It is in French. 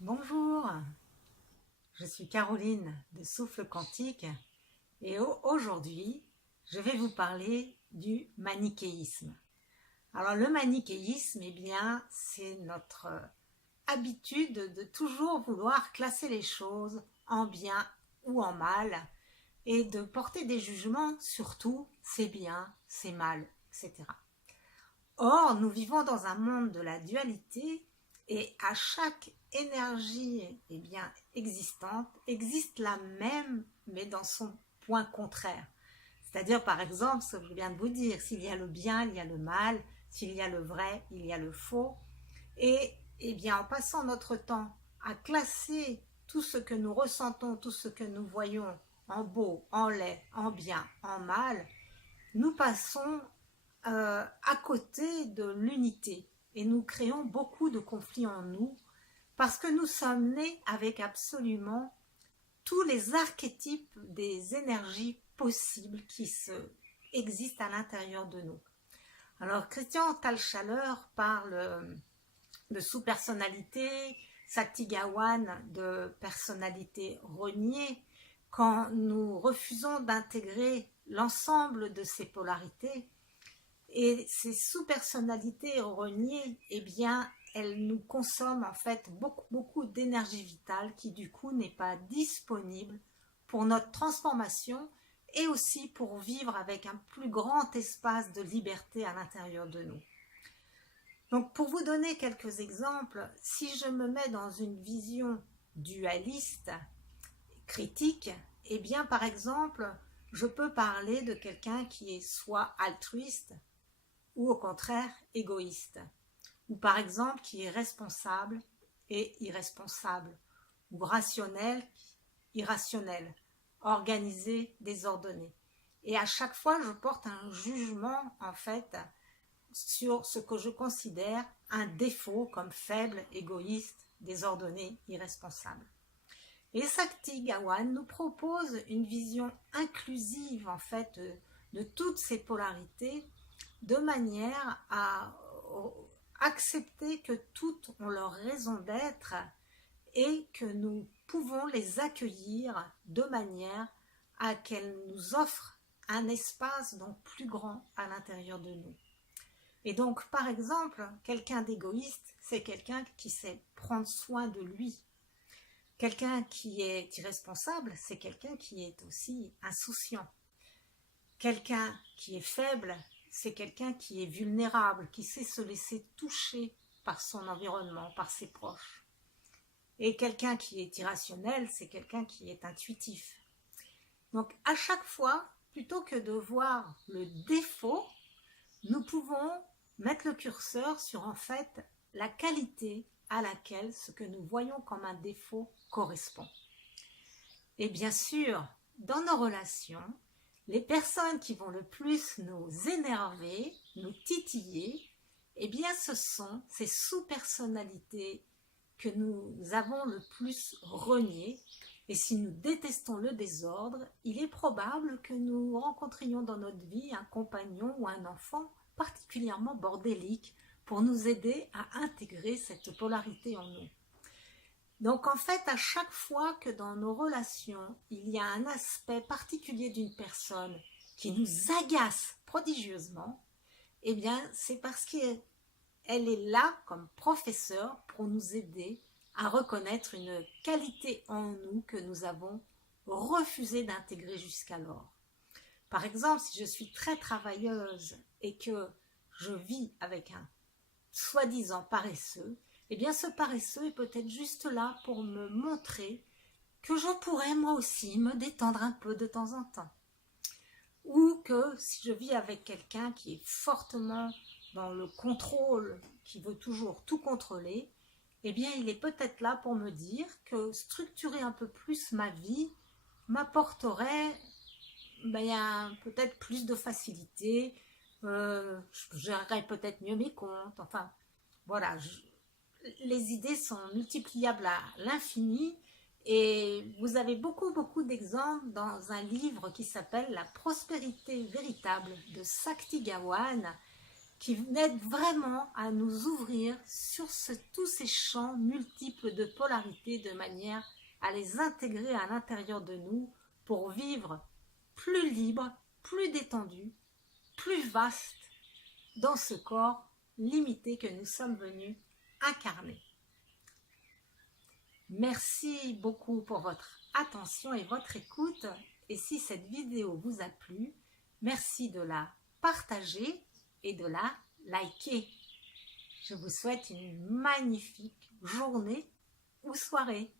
Bonjour, je suis Caroline de Souffle Quantique et aujourd'hui je vais vous parler du manichéisme. Alors le manichéisme, eh bien, c'est notre habitude de toujours vouloir classer les choses en bien ou en mal et de porter des jugements sur tout, c'est bien, c'est mal, etc. Or, nous vivons dans un monde de la dualité et à chaque énergie bien, existante existe la même, mais dans son point contraire. C'est-à-dire, par exemple, ce que je viens de vous dire, s'il y a le bien, il y a le mal, s'il y a le vrai, il y a le faux. Et bien, en passant notre temps à classer tout ce que nous ressentons, tout ce que nous voyons en beau, en laid, en bien, en mal, nous passons à côté de l'unité et nous créons beaucoup de conflits en nous parce que nous sommes nés avec absolument tous les archétypes des énergies possibles existent à l'intérieur de nous. Alors Christian Thalchaleur parle de sous-personnalité, Saktigawan de personnalité reniée. Quand nous refusons d'intégrer l'ensemble de ces polarités, et ces sous-personnalités reniées, eh bien, elles nous consomment en fait beaucoup d'énergie vitale qui du coup n'est pas disponible pour notre transformation et aussi pour vivre avec un plus grand espace de liberté à l'intérieur de nous. Donc pour vous donner quelques exemples, si je me mets dans une vision dualiste, critique, eh bien par exemple, je peux parler de quelqu'un qui est soit altruiste, ou au contraire égoïste, ou par exemple qui est responsable et irresponsable, ou rationnel, irrationnel, organisé, désordonné. Et à chaque fois, je porte un jugement en fait sur ce que je considère un défaut comme faible, égoïste, désordonné, irresponsable. Et Saktigawan nous propose une vision inclusive en fait de toutes ces polarités de manière à accepter que toutes ont leur raison d'être et que nous pouvons les accueillir de manière à qu'elles nous offrent un espace donc plus grand à l'intérieur de nous. Et donc, par exemple, quelqu'un d'égoïste, c'est quelqu'un qui sait prendre soin de lui. Quelqu'un qui est irresponsable, c'est quelqu'un qui est aussi insouciant. Quelqu'un qui est faible, c'est quelqu'un qui est vulnérable, qui sait se laisser toucher par son environnement, par ses proches. Et quelqu'un qui est irrationnel, c'est quelqu'un qui est intuitif. Donc à chaque fois, plutôt que de voir le défaut, nous pouvons mettre le curseur sur en fait la qualité à laquelle ce que nous voyons comme un défaut correspond. Et bien sûr, dans nos relations, les personnes qui vont le plus nous énerver, nous titiller, eh bien ce sont ces sous-personnalités que nous avons le plus reniées. Et si nous détestons le désordre, il est probable que nous rencontrions dans notre vie un compagnon ou un enfant particulièrement bordélique pour nous aider à intégrer cette polarité en nous. Donc en fait, à chaque fois que dans nos relations, il y a un aspect particulier d'une personne qui nous agace prodigieusement, eh bien c'est parce qu'elle est là comme professeur pour nous aider à reconnaître une qualité en nous que nous avons refusé d'intégrer jusqu'alors. Par exemple, si je suis très travailleuse et que je vis avec un soi-disant paresseux, eh bien ce paresseux est peut-être juste là pour me montrer que je pourrais moi aussi me détendre un peu de temps en temps. Ou que si je vis avec quelqu'un qui est fortement dans le contrôle, qui veut toujours tout contrôler, eh bien il est peut-être là pour me dire que structurer un peu plus ma vie m'apporterait peut-être plus de facilité, je gérerais peut-être mieux mes comptes, enfin voilà, les idées sont multipliables à l'infini et vous avez beaucoup d'exemples dans un livre qui s'appelle La prospérité véritable de Saktigawan qui aide vraiment à nous ouvrir sur tous ces champs multiples de polarité de manière à les intégrer à l'intérieur de nous pour vivre plus libre, plus détendu, plus vaste dans ce corps limité que nous sommes venus incarner. Merci beaucoup pour votre attention et votre écoute. Et si cette vidéo vous a plu, merci de la partager et de la liker. Je vous souhaite une magnifique journée ou soirée.